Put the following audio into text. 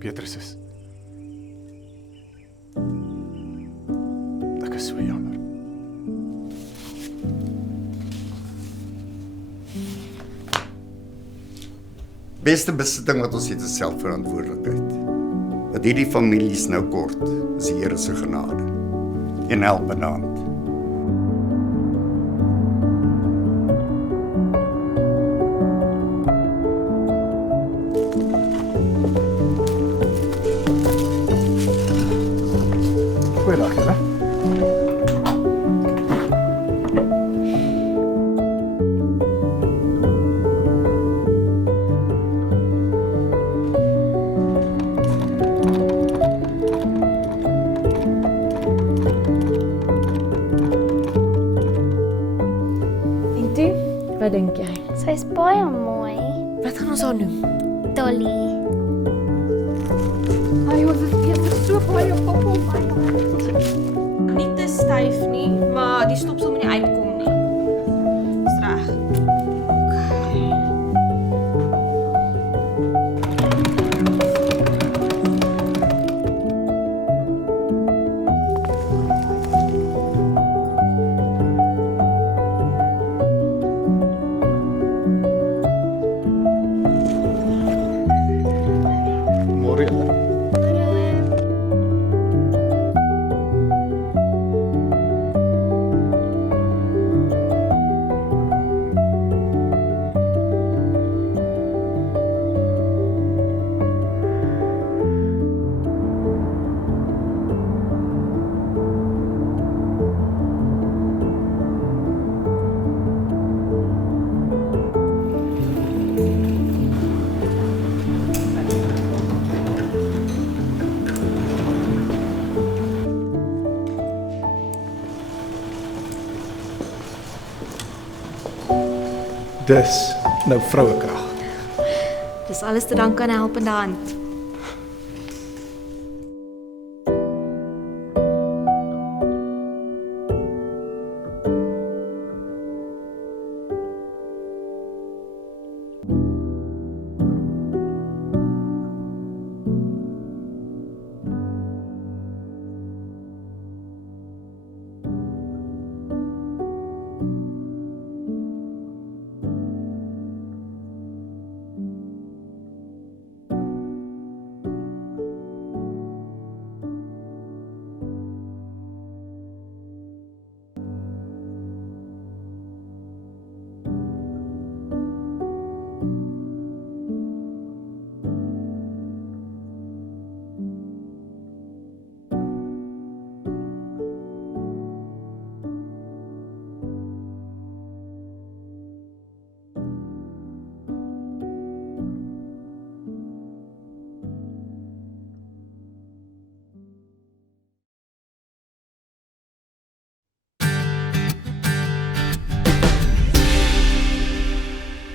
Petrus is. Ek is so jammer. Beste besitting wat ons het is selfverantwoordelikheid. Wat hierdie families nou kort, is die Here se genade. En helpende hand. Goeiedag, julle. En toe, wat dink jy? Sy is baie mooi. Wat gaan ons haar noem? Dolly. Ai, ons is so baie op my. Nie te styf nie, maar die stopsel moet nie uitkom nie. Dis reg. Môre julle. Dis nou vrouekrag. Dis alles te danke aan 'n helpende hand.